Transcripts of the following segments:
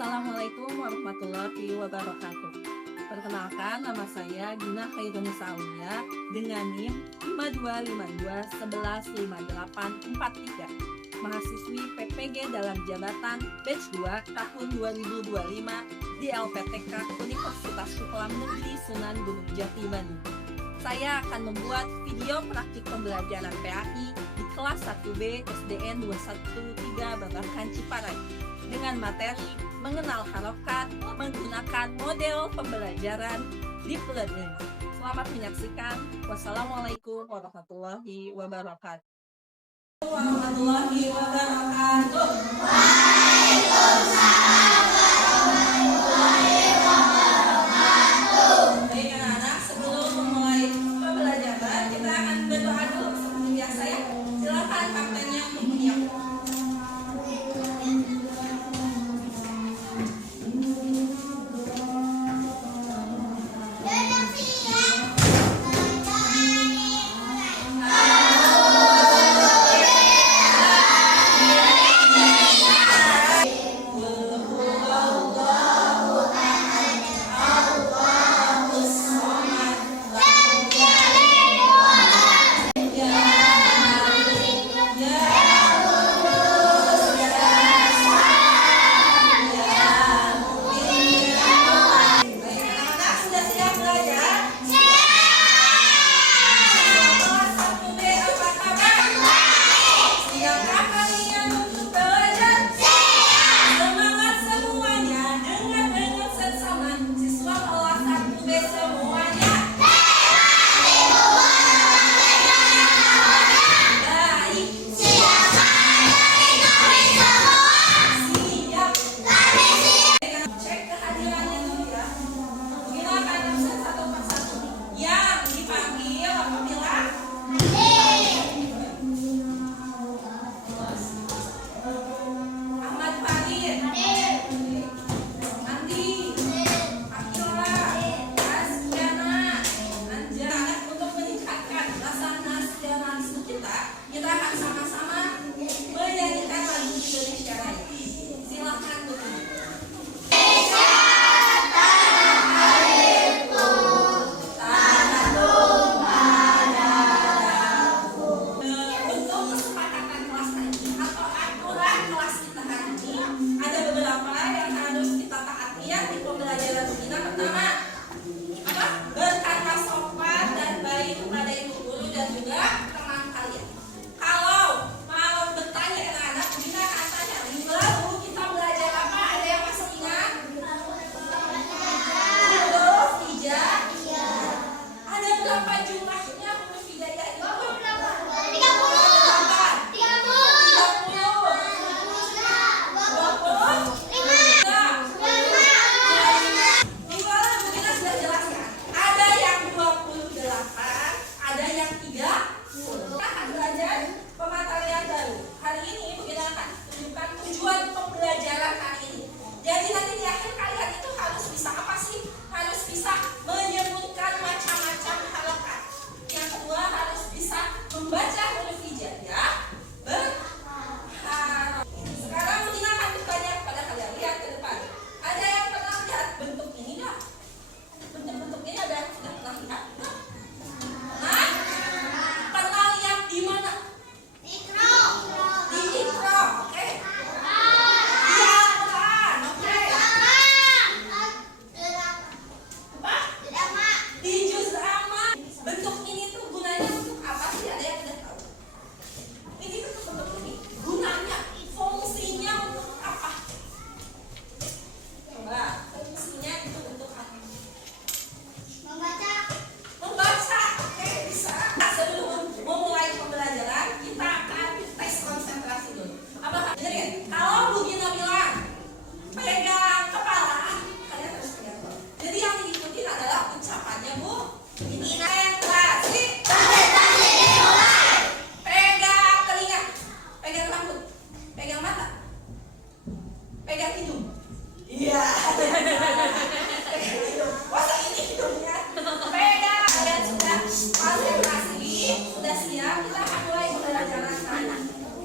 Assalamualaikum warahmatullahi wabarakatuh. Perkenalkan, nama saya Gina Khairunisa Aulia dengan NIM 5252115843, mahasiswi PPG dalam jabatan batch 2 tahun 2025 di LPTK Universitas Islam Negeri Sunan Gunung Jati, Bandung. Saya akan membuat video praktik pembelajaran PAI di kelas 1B SDN 213 Babakan Ciparai dengan materi mengenal harokat menggunakan model pembelajaran deep learning. Selamat menyaksikan. Wassalamualaikum warahmatullahi wabarakatuh. Warahmatullahi wabarakatuh. Waalaikumsalam warahmatullahi wabarakatuh. Baik anak-anak, sebelum memulai pembelajaran kita akan berdoa dulu seperti biasa ya. Silakan kaptennya untuk menyiapkan.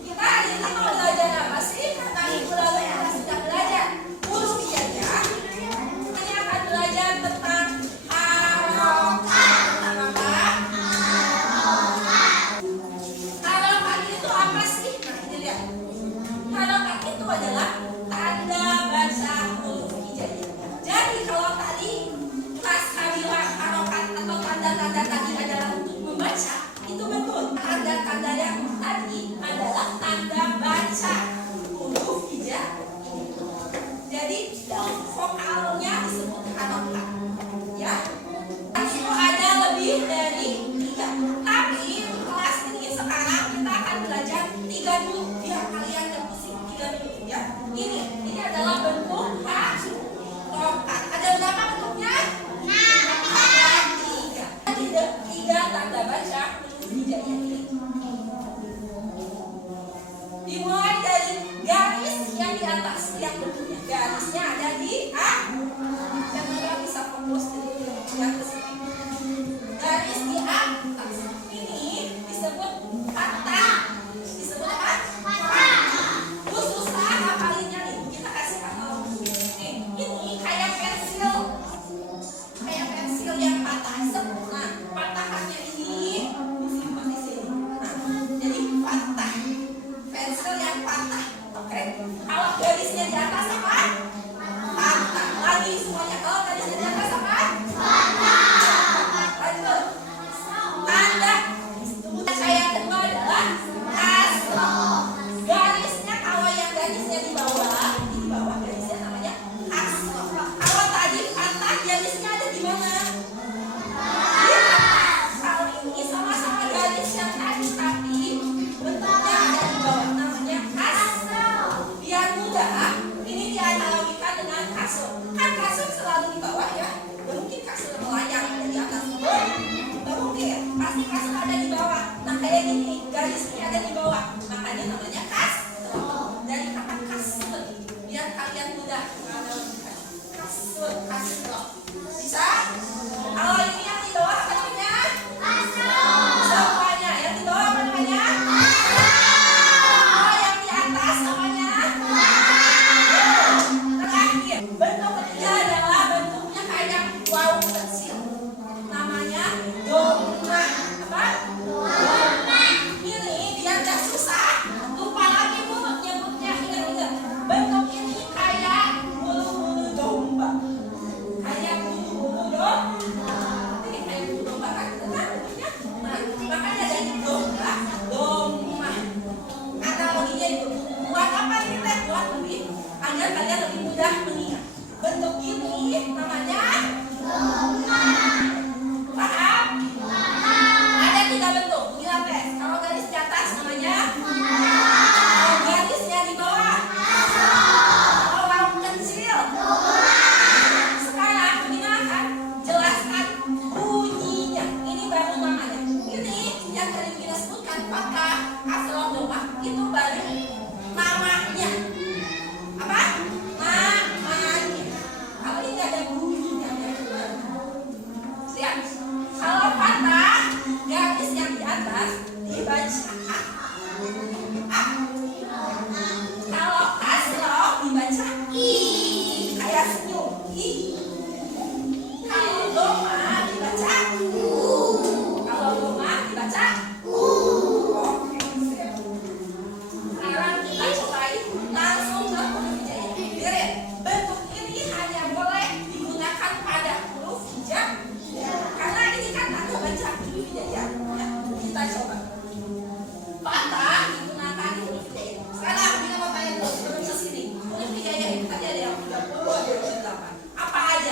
Kita hari ini mau belajar apa sih? Karena minggu lalu kita sudah belajar huruf yang di atas, lihat bentuknya. Garisnya ada di Siapa bisa fokus yang ke sini. Garis di atas ini disebut patah. Disebut apa? Patah. Susah hafalinnya nih. Kita kasih tahu. Ini kayak pensil. Kayak pensil yang patah. Nah, patahannya ini disimpan di sini. Nah, jadi patah. Pensil yang patah. Oke. Kalau garisnya di atas apa? Patah. Lagi semuanya. Kalau garisnya di atas apa? Patah. Lanjut. Tanda. Saya yang kedua adalah asro. Garisnya kalau yang garisnya di bawah garisnya namanya asro. Kalau tadi patah garisnya ada di mana? Di atas. Kalau ini sama-sama garis yang tadi tapi bentuknya ada di bawah namanya asro. Biar mudah, ini dianalogikan dengan kasur. Kan kasur selalu di bawah ya. Gak mungkin kasur melayang ada di atas. Gak mungkin, pasti kasur ada di bawah. Nah kayak gini, garisnya ada di bawah. Makanya namanya kasur. Dari kata kasur, biar kalian mudah menganalogikan. Kasur, kasur. Bisa? Kalau ini yang di bawah apa namanya? Semuanya. Yang di bawah apa namanya? Oh, yang di atas namanya? Terakhir, bentuk ketiga adalah bentuknya kayak wow kecil. Namanya doma. Apa? Doma. Ini biar gak susah. Lupa lagi bu nyebutnya. Ingat-ingat. Bentuk ini kayak bulu-bulu domba. Kayak bulu-bulu domba. Ini kayak bulu domba kan? Benar bentuknya? Nah, makanya dari domba, doma. Analoginya itu. Buat apa ini teh? Buat lebih agar kalian lebih mudah mengingat. Bentuk ini namanya doma. Paham? Ada 3 bentuk. Ingat teh. Kalau garis di atas namanya kalau garisnya di bawah orang kecil. Sekarang kita akan jelaskan bunyinya. Ini baru namanya. Ini yang tadi kita sebutkan patah, asro, doma. Itu baru namanya. Apa? Namanya. Kalau ini ada bunyinya. Lihat. Kalau patah, garis yang di atas dibaca A. Kalau kasro dibaca I. Kayak senyum. I. Kalau doma dibaca U. Kalau doma dibaca U. Oke. Sekarang kita cobain langsung ke huruf hijaiyah. Lihat, bentuk ini hanya boleh digunakan pada huruf hijaiyah. Karena ini kan ada baca huruf hijaiyah. Ya, kita coba. Patah digunakan huruf hijaiyah. Sekarang kita mau tanya dulu sebelum ke sini. Huruf hijaiyah itu tadi ada yang 30, ada yang 28. Apa aja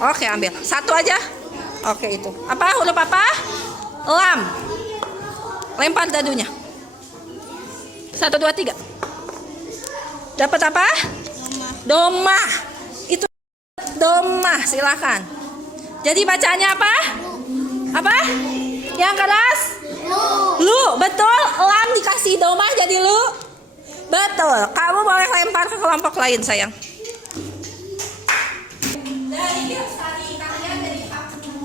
Oke, ambil. Satu aja. Oke, itu. Apa? Huruf apa? Lam. Lempar dadunya. 1, 2, 3. Dapat apa? Doma. Itu doma, silakan. Jadi bacaannya apa? Apa? Yang keras? Lu, betul. Lam dikasih doma jadi lu. Betul. Kamu boleh lempar ke kelompok lain, sayang. Dari tips tadi kalian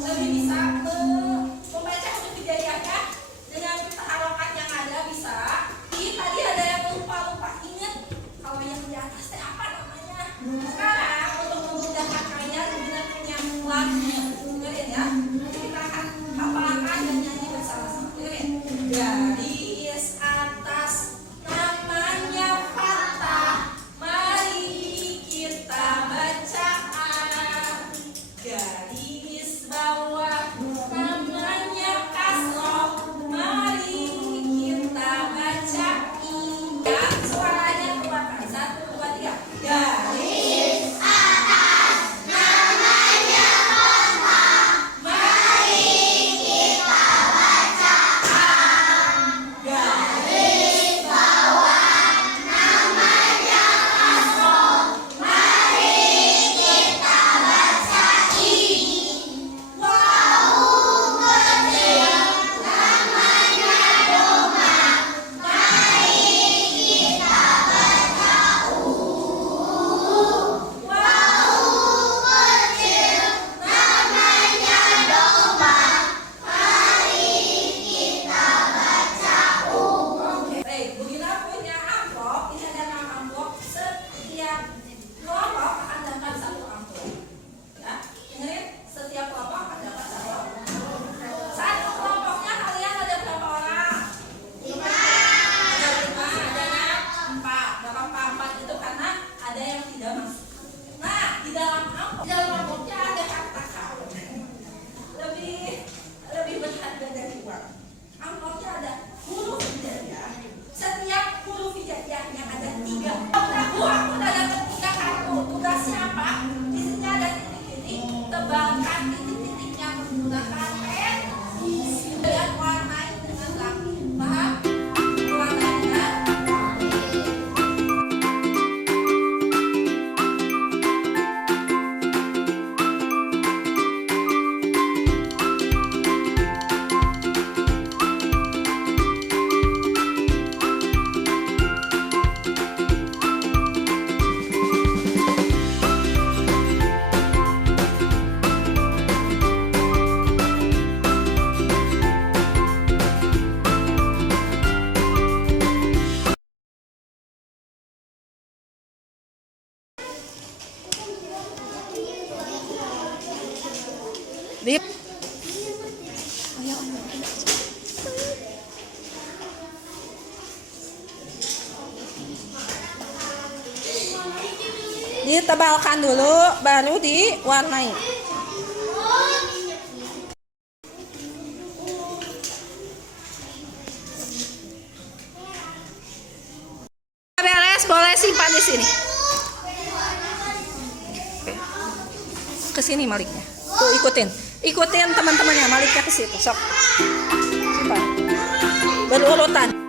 lebih bisa membaca huruf hijaiyahnya dengan harokat yang ada bisa. Tadi ada yang lupa ingat kalau yang di atas teh apa namanya. Sekarang untuk memudahkan kalian gunakan yang lamnya. Dengerin ya. Kita akan hafalkan dan nyanyi bersama-sama. Dengerin. Garis atas namanya Fatah. Mari kita baca. Garis bawah namanya Kasroh. Mari kita baca. Ya, suaranya keluarkan. 1, 2, 3. Garis atas namanya Fatah. Mari kita baca. Garis bawah namanya Kasroh. Mari kita baca. Wau kecil namanya Doma. Mari kita baca. Wau kecil namanya Doma. Mari kita baca. Oke, begini punya amplop. Ini ada 6 amplop. Setiap kelompok akan dapat 1 amplop. Ya, dengerin. Setiap kelompok akan dapat 1 amplop. Satu kelompoknya kalian ada berapa orang? 5. Ada 5, adanya 4. Berapa 4 itu karena ada yang tidak masuk. Nah, di dalam amplopnya ada kata-kata. Lebih berharga dari uang. Amplopnya ada huruf hijaiyah. Setiap huruf hijaiyahnya ada 3. Aku udah dapat 3 kartu. Tugasnya apa? Di sini ada titik-titik. Tebalkan titik-titiknya menggunakan pen. Dan warnai dengan rapi. Paham? Warnai dengan rapi. Dip. Ditebalkan dulu, baru diwarnai. Beres, boleh simpan di sini. Ke sini Maliknya. Tuh ikutin teman-temannya Maliknya ke situ. Sok. Simpan. Berurutan.